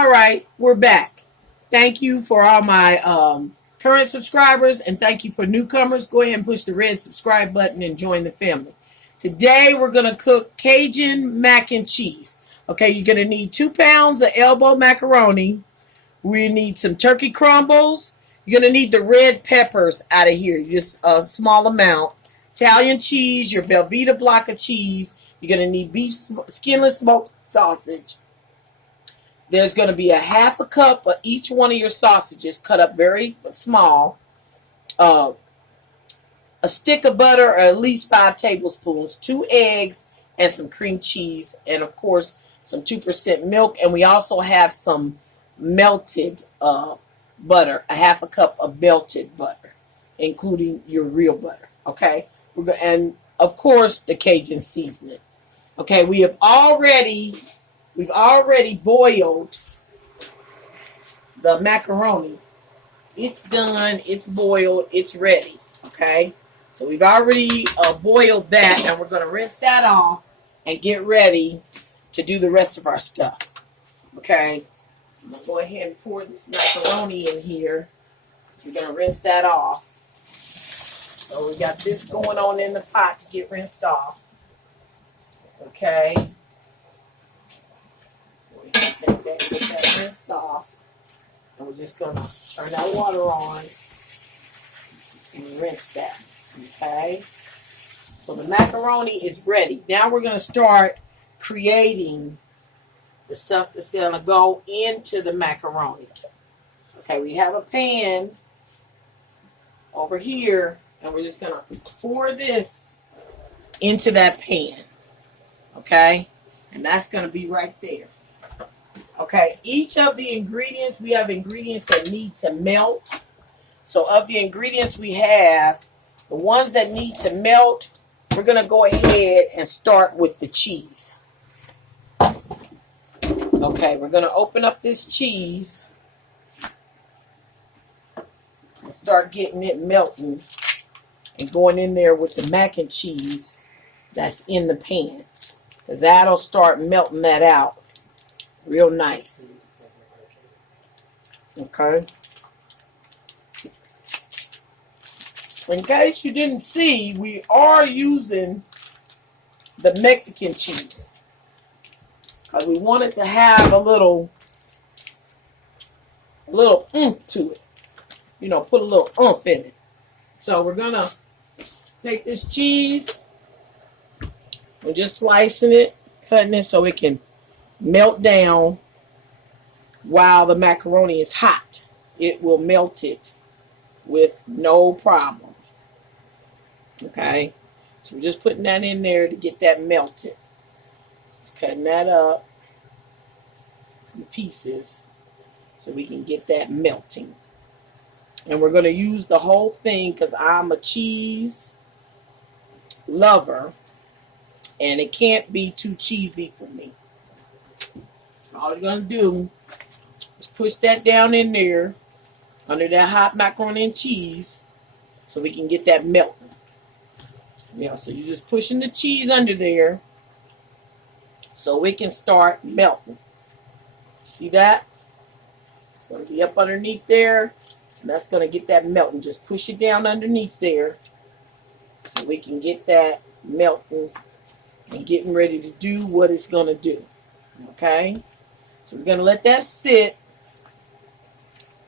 All right, we're back. Thank you for all my current subscribers, and thank you for newcomers. Go ahead and push the red subscribe button and join the family. Today we're going to cook Cajun mac and cheese. Okay, you're going to need 2 pounds of elbow macaroni. We need some turkey crumbles. You're going to need the red peppers out of here, just a small amount. Italian cheese, your Velveeta block of cheese. You're going to need beef skinless smoked sausage. There's going to be a ½ cup of each one of your sausages cut up very small. A stick of butter, or at least 5 tablespoons, 2 eggs, and some cream cheese, and of course some 2% milk. And we also have some melted butter, a ½ cup of melted butter, including your real butter. Okay, and of course the Cajun seasoning. Okay, we've already boiled the macaroni. It's done. It's boiled. It's ready. Okay, so we've already boiled that, and we're going to rinse that off and get ready to do the rest of our stuff. Okay, I'm going to go ahead and pour this macaroni in here. We're going to rinse that off. So we got this going on in the pot to get rinsed off. Okay. We're going to take that, get that rinsed off. And we're just going to turn that water on and rinse that. Okay. So the macaroni is ready. Now we're going to start creating the stuff that's going to go into the macaroni. Okay, we have a pan over here, and we're just going to pour this into that pan. Okay, and that's going to be right there. Okay, each of the ingredients, we have ingredients that need to melt. So of the ingredients we have, the ones that need to melt, we're going to go ahead and start with the cheese. Okay, we're going to open up this cheese and start getting it melting and going in there with the mac and cheese that's in the pan. Because that'll start melting that out real nice. Okay. In case you didn't see, we are using the Mexican cheese. Because we want it to have a little oomph to it. You know, put a little oomph in it. So we're going to take this cheese. We're just slicing it, cutting it so it can melt down while the macaroni is hot. It will melt it with no problem. Okay, so we're just putting that in there to get that melted. Just cutting that up, some pieces, so we can get that melting. And we're going to use the whole thing because I'm a cheese lover. And it can't be too cheesy for me. All you're going to do is push that down in there under that hot macaroni and cheese so we can get that melting. Yeah, so you're just pushing the cheese under there so it can start melting. See that? It's going to be up underneath there. And that's going to get that melting. Just push it down underneath there so we can get that melting and getting ready to do what it's going to do. Okay? So we're going to let that sit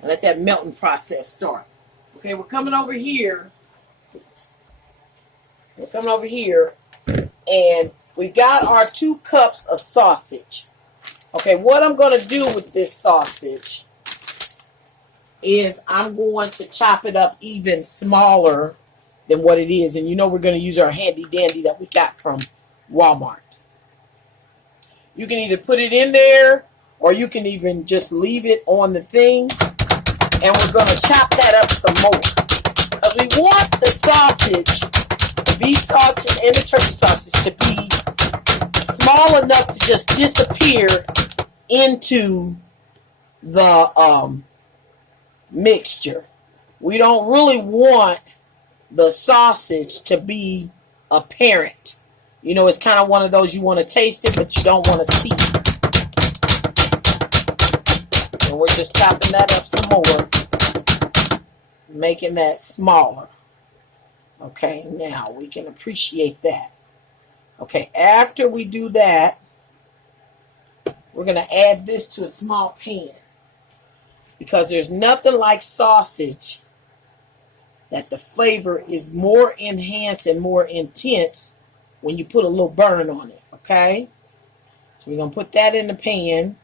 and let that melting process start. Okay, we're coming over here. And we got our 2 cups of sausage. Okay, what I'm going to do with this sausage is I'm going to chop it up even smaller than what it is. And you know we're going to use our handy dandy that we got from Walmart. You can either put it in there or you can even just leave it on the thing, and we're going to chop that up some more because we want the sausage, the beef sausage and the turkey sausage, to be small enough to just disappear into the mixture. We don't really want the sausage to be apparent. You know, it's kind of one of those you want to taste it, but you don't want to see it. just chopping that up some more, making that smaller. Okay, now we can appreciate that. Okay, after we do that, we're going to add this to a small pan, because there's nothing like sausage that the flavor is more enhanced and more intense when you put a little burn on it. Okay, so we're going to put that in the pan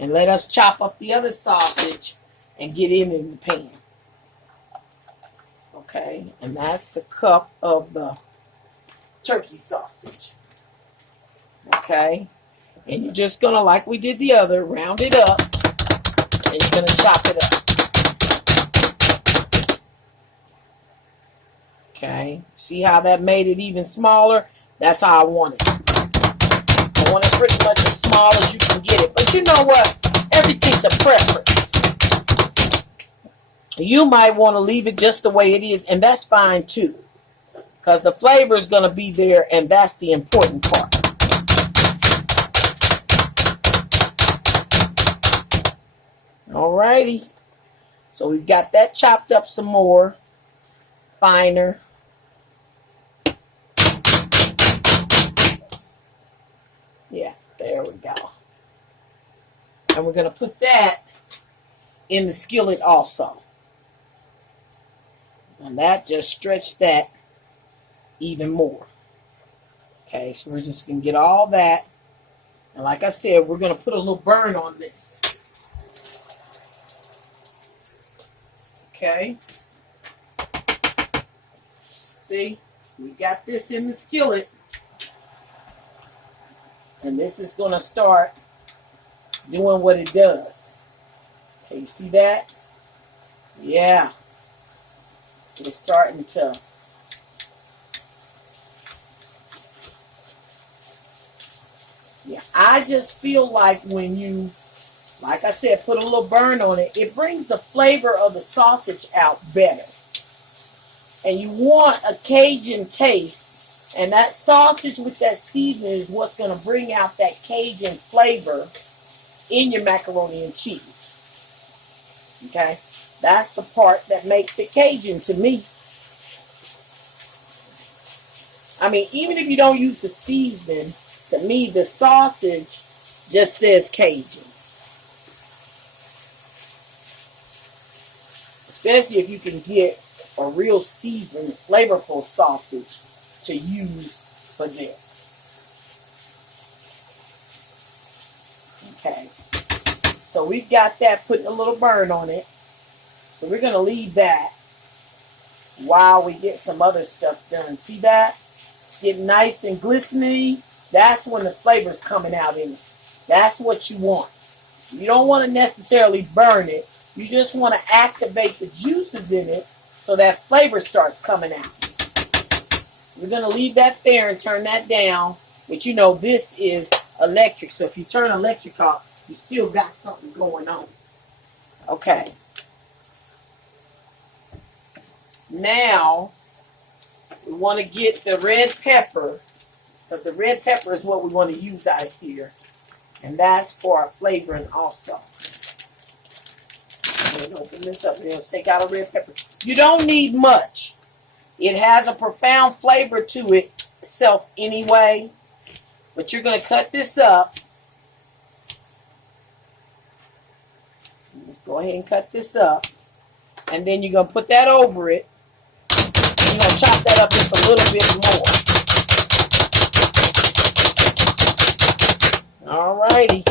and let us chop up the other sausage and get it in the pan. Okay, and that's the cup of the turkey sausage. Okay, and you're just gonna, like we did the other, round it up, and you're gonna chop it up. Okay, see how that made it even smaller? That's how I want it. I want it pretty much as small as you can get it, but you know what? Everything's a preference. You might want to leave it just the way it is, and that's fine too, because the flavor is going to be there, and that's the important part. Alrighty, so we've got that chopped up some more, finer. Yeah, there we go. And we're going to put that in the skillet also. And that just stretched that even more. Okay, so we're just going to get all that. And like I said, we're going to put a little burn on this. Okay. See, we got this in the skillet. And this is going to start doing what it does. Okay, you see that? Yeah. It's starting to I just feel like when you, like I said, put a little burn on it, it brings the flavor of the sausage out better. And you want a Cajun taste, and that sausage with that seasoning is what's going to bring out that Cajun flavor in your macaroni and cheese. Okay? That's the part that makes it Cajun to me. I mean, even if you don't use the seasoning, to me, the sausage just says Cajun. Especially if you can get a real seasoned, flavorful sausage to use for this. Okay. So we've got that, putting a little burn on it. So we're going to leave that while we get some other stuff done. See that? Get nice and glistening. That's when the flavor's coming out in it. That's what you want. You don't want to necessarily burn it. You just want to activate the juices in it so that flavor starts coming out. We're going to leave that there and turn that down. But you know, this is electric. So if you turn electric off, you still got something going on. Okay. Now, we want to get the red pepper, because the red pepper is what we want to use out here. And that's for our flavoring also. Let's open this up and let's take out a red pepper. You don't need much. It has a profound flavor to itself anyway. But you're going to cut this up. Go ahead and cut this up. And then you're going to put that over it. You're going to chop that up just a little bit more. Alrighty.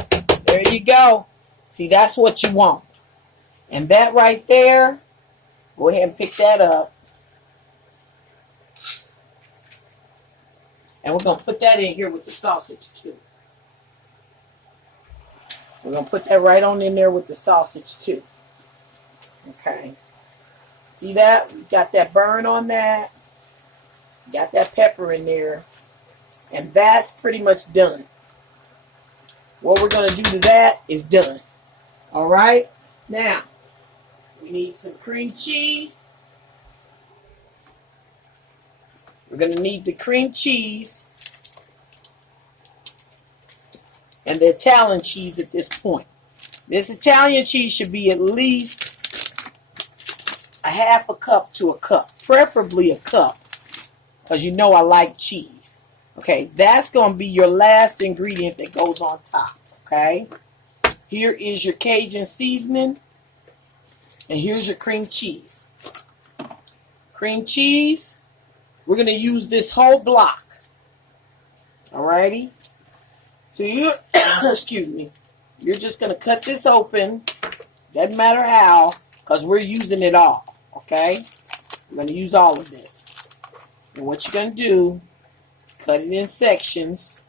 There you go. See, that's what you want. And that right there, go ahead and pick that up. And we're going to put that in here with the sausage too. We're going to put that right on in there with the sausage too. Okay. See that? We got that burn on that. Got that pepper in there. And that's pretty much done. What we're going to do to that is done. Alright? Now, we need some cream cheese. We're going to need the cream cheese and the Italian cheese at this point. This Italian cheese should be at least a half a cup to a cup, preferably a cup, because you know I like cheese. Okay, that's going to be your last ingredient that goes on top. Okay, here is your Cajun seasoning, and here's your cream cheese. Cream cheese, we're going to use this whole block. Alrighty, so you, excuse me, you're just going to cut this open, doesn't matter how, because we're using it all. Okay, we're going to use all of this. And what you're going to do, cut it in sections.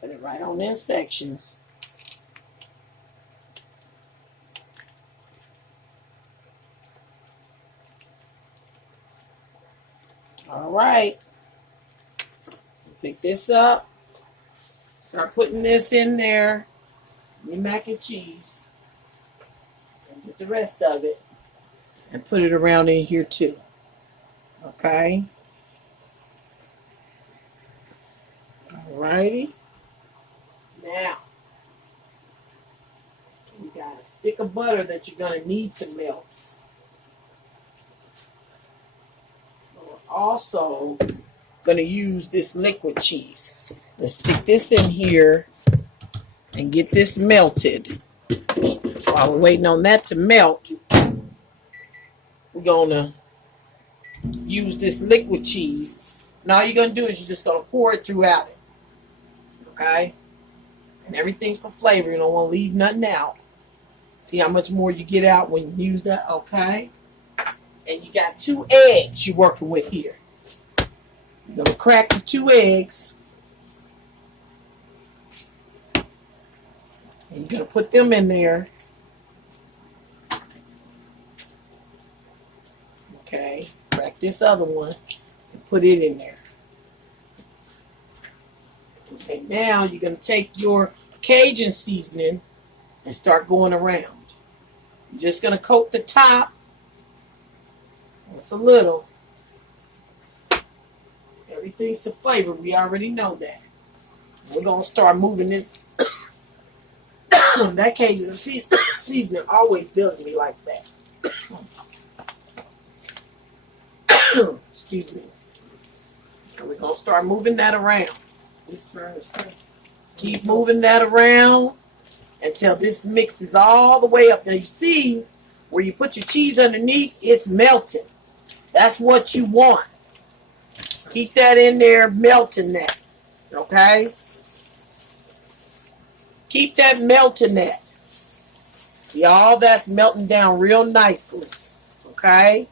Put it right on in sections. All right. Pick this up. Start putting this in there. Your mac and cheese. And put the rest of it. And put it around in here too. Okay. Alrighty. Now, you got a stick of butter that you're going to need to melt. We're also going to use this liquid cheese. Let's stick this in here and get this melted. While we're waiting on that to melt, we're going to use this liquid cheese. And all you're going to do is you're just going to pour it throughout it. Okay? And everything's for flavor. You don't want to leave nothing out. See how much more you get out when you use that? Okay? And you got 2 eggs you're working with here. You're going to crack the 2 eggs. And you're going to put them in there. Okay, crack this other one and put it in there. Okay, now you're going to take your Cajun seasoning and start going around. You're just going to coat the top. Just a little. Everything's to flavor. We already know that. We're going to start moving this. That Cajun seasoning always does me like that. Excuse me. And we're going to start moving that around. Keep moving that around until this mixes all the way up. Now you see where you put your cheese underneath, it's melting. That's what you want. Keep that in there, melting that. Okay? Keep that melting that. See, all that's melting down real nicely. Okay?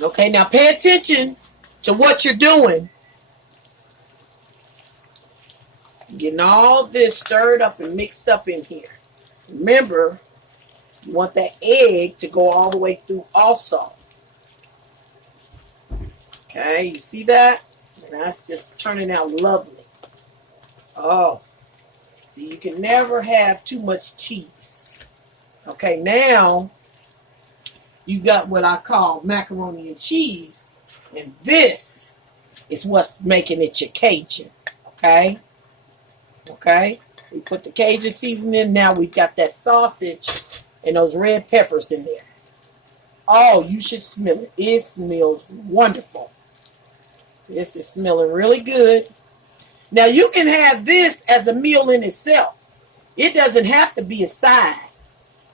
Okay, now pay attention to what you're doing. Getting all this stirred up and mixed up in here. Remember, you want that egg to go all the way through also. Okay, you see that? And that's just turning out lovely. Oh, see, you can never have too much cheese. Okay, now you got what I call macaroni and cheese. And this is what's making it your Cajun. Okay? Okay? We put the Cajun seasoning in. Now we've got that sausage and those red peppers in there. Oh, you should smell it. It smells wonderful. This is smelling really good. Now you can have this as a meal in itself. It doesn't have to be a side.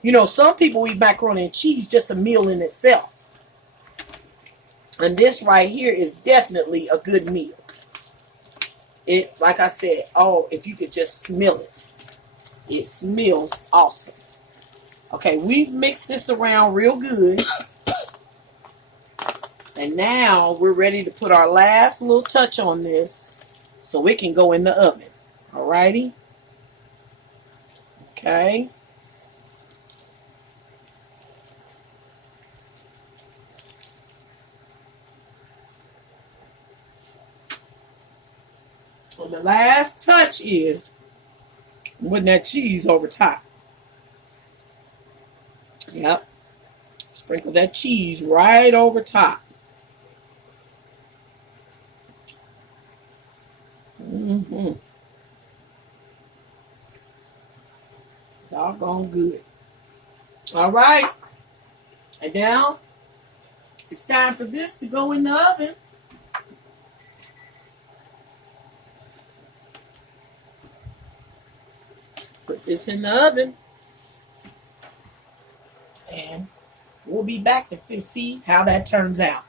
You know, some people eat macaroni and cheese just a meal in itself. And this right here is definitely a good meal. It, like I said, oh, if you could just smell it. It smells awesome. Okay, we've mixed this around real good. And now we're ready to put our last little touch on this so it can go in the oven. Alrighty? Okay. And the last touch is putting that cheese over top. Yep. Sprinkle that cheese right over top. Mm-hmm. Doggone good. All right. And now it's time for this to go in the oven. Put this in the oven. And we'll be back to see how that turns out.